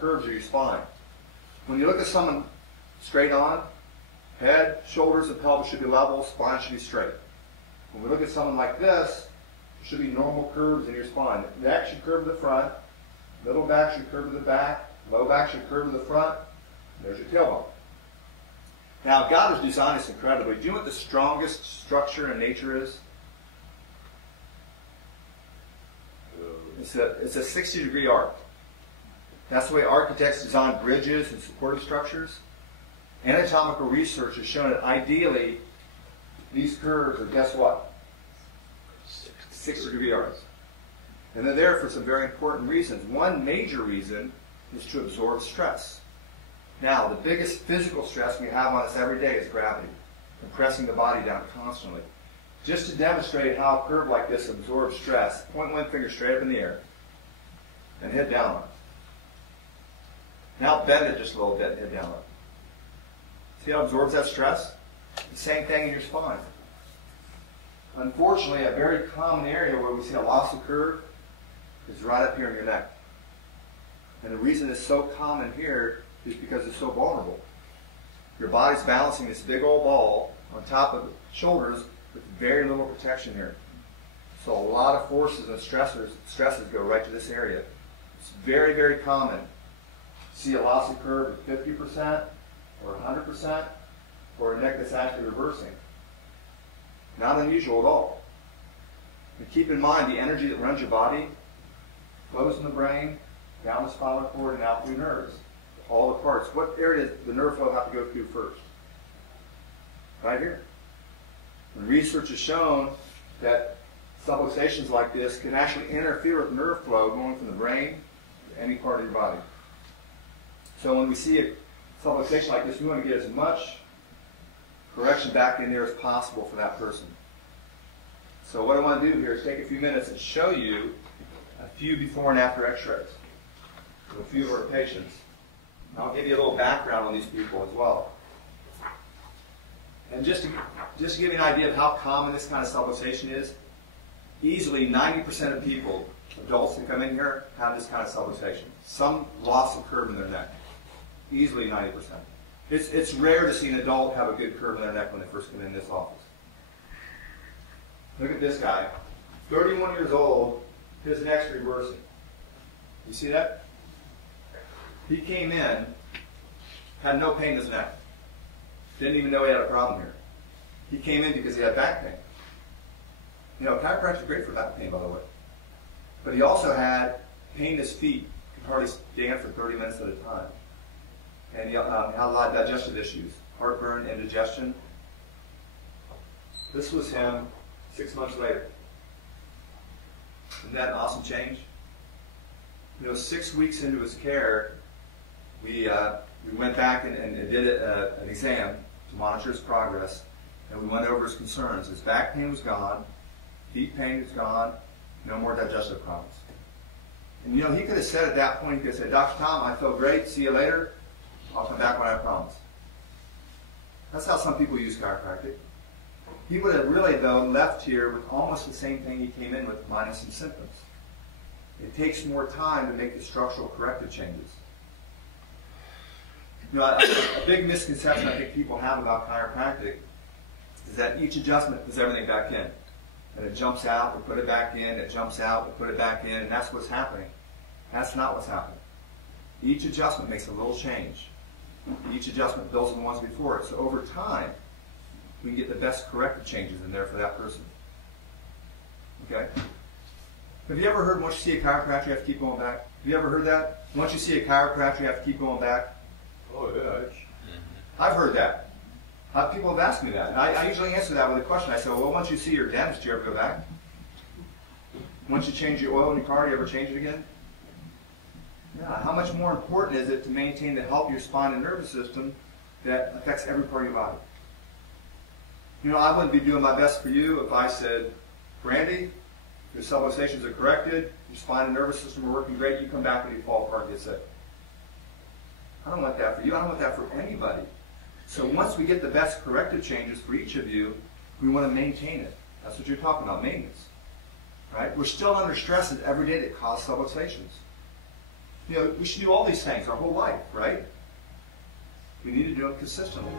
curves of your spine. When you look at someone straight on, head, shoulders, and pelvis should be level, spine should be straight. When we look at someone like this, there should be normal curves in your spine. The neck should curve to the front, middle back should curve to the back, low back should curve to the front. There's your tailbone. Now, God has designed us incredibly. Do you know what the strongest structure in nature is? It's a 60-degree arc. That's the way architects design bridges and supportive structures. Anatomical research has shown that ideally, these curves are, guess what? 60-degree arcs. And they're there for some very important reasons. One major reason is to absorb stress. Now, the biggest physical stress we have on us every day is gravity, compressing the body down constantly. Just to demonstrate how a curve like this absorbs stress, point one finger straight up in the air and head down on it. Now bend it just a little bit and head down on it. See how it absorbs that stress? The same thing in your spine. Unfortunately, a very common area where we see a loss of curve is right up here in your neck. And the reason it's so common here is because it's so vulnerable. Your body's balancing this big old ball on top of the shoulders with very little protection here. So a lot of forces and stresses go right to this area. It's very, very common. See a loss of curve of 50% or 100% or a neck that's actually reversing. Not unusual at all. And keep in mind the energy that runs your body flows in the brain, down the spinal cord, and out through nerves. All the parts. What area does the nerve flow have to go through first? Right here. And research has shown that subluxations like this can actually interfere with nerve flow going from the brain to any part of your body. So when we see a subluxation like this, we want to get as much correction back in there as possible for that person. So what I want to do here is take a few minutes and show you a few before and after x-rays of a few of our patients. And I'll give you a little background on these people as well. And just to give you an idea of how common this kind of subluxation is, easily 90% of people, adults that come in here, have this kind of subluxation. Some loss of curve in their neck. Easily 90%. It's rare to see an adult have a good curve in their neck when they first come in this office. Look at this guy. 31 years old, his neck's reversing. You see that? He came in, had no pain in his neck. Didn't even know he had a problem here. He came in because he had back pain. You know, chiropractic is great for back pain, by the way. But he also had pain in his feet. He could hardly stand for 30 minutes at a time. And he had a lot of digestive issues, heartburn, indigestion. This was him 6 months later. Isn't that an awesome change? You know, 6 weeks into his care, we went back and did an exam to monitor his progress, and we went over his concerns. His back pain was gone, feet pain was gone, no more digestive problems. And you know, he could have said at that point, he could have said, Dr. Tom, I feel great, see you later, I'll come back when I promise. That's how some people use chiropractic. He would have really, though, left here with almost the same thing he came in with, minus some symptoms. It takes more time to make the structural corrective changes. You know, a big misconception I think people have about chiropractic is that each adjustment puts everything back in. And it jumps out, we put it back in, it jumps out, we put it back in, and that's what's happening. That's not what's happening. Each adjustment makes a little change. Each adjustment builds on the ones before it. So over time, we can get the best corrective changes in there for that person. Okay? Have you ever heard once you see a chiropractor, you have to keep going back? Have you ever heard that? Once you see a chiropractor, you have to keep going back? Oh, yeah. I've heard that. People have asked me that. And I usually answer that with a question. I say, well, once you see your dentist, do you ever go back? Once you change your oil in your car, do you ever change it again? Yeah. How much more important is it to maintain the health of your spine and nervous system that affects every part of your body? You know, I wouldn't be doing my best for you if I said, Brandy, your subluxations are corrected, your spine and nervous system are working great, you come back and you fall apart and get sick. I don't want that for you. I don't want that for anybody. So once we get the best corrective changes for each of you, we want to maintain it. That's what you're talking about, maintenance. Right? We're still under stresses every day that cause subluxations. You know, we should do all these things our whole life, right? We need to do it consistently.